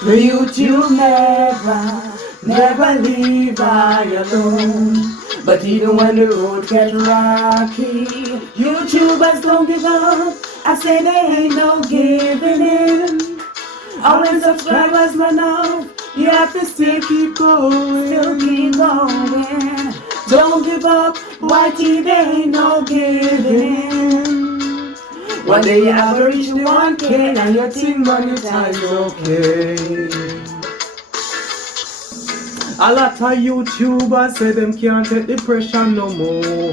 YouTube never leave I alone. But even when the road gets rocky, YouTubers don't give up. I say there ain't no giving in. Always subscribers run out. You have to still keep going. Still keep going. Don't give up. YT, there ain't no giving in. One day you have to reach the 1K and your team monetize, okay. A lot of YouTubers say them can't take the pressure no more.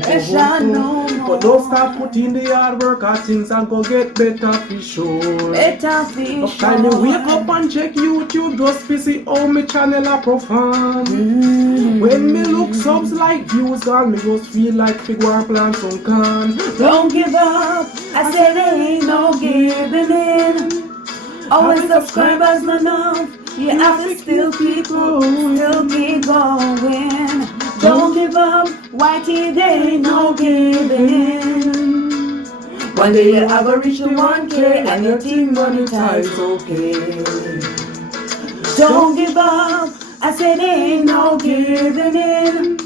But don't start putting the hard work at things and go get better for sure. Better for sure. Next time you wake up and check YouTube just to see how my channel a perform. When me look subs like views gone, me just feel like figure and plan some can. Don't give up. I say there ain't no giving in. Always subscribers enough. You have to still keep going, still keep going. Don't give up, YT, there ain't no giving in. One day you have to reach the 1K and your team monetize, okay. Don't give up, I said there ain't no giving in.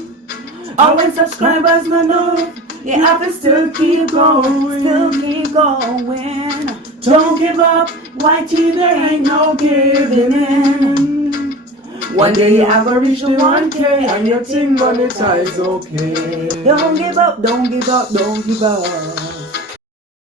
Always subscribers enough. You have to still keep going, still keep going. Don't give up, YT, there ain't no giving in. One day you have to reach the 1K and your team monetize, okay. Don't give up, don't give up, don't give up.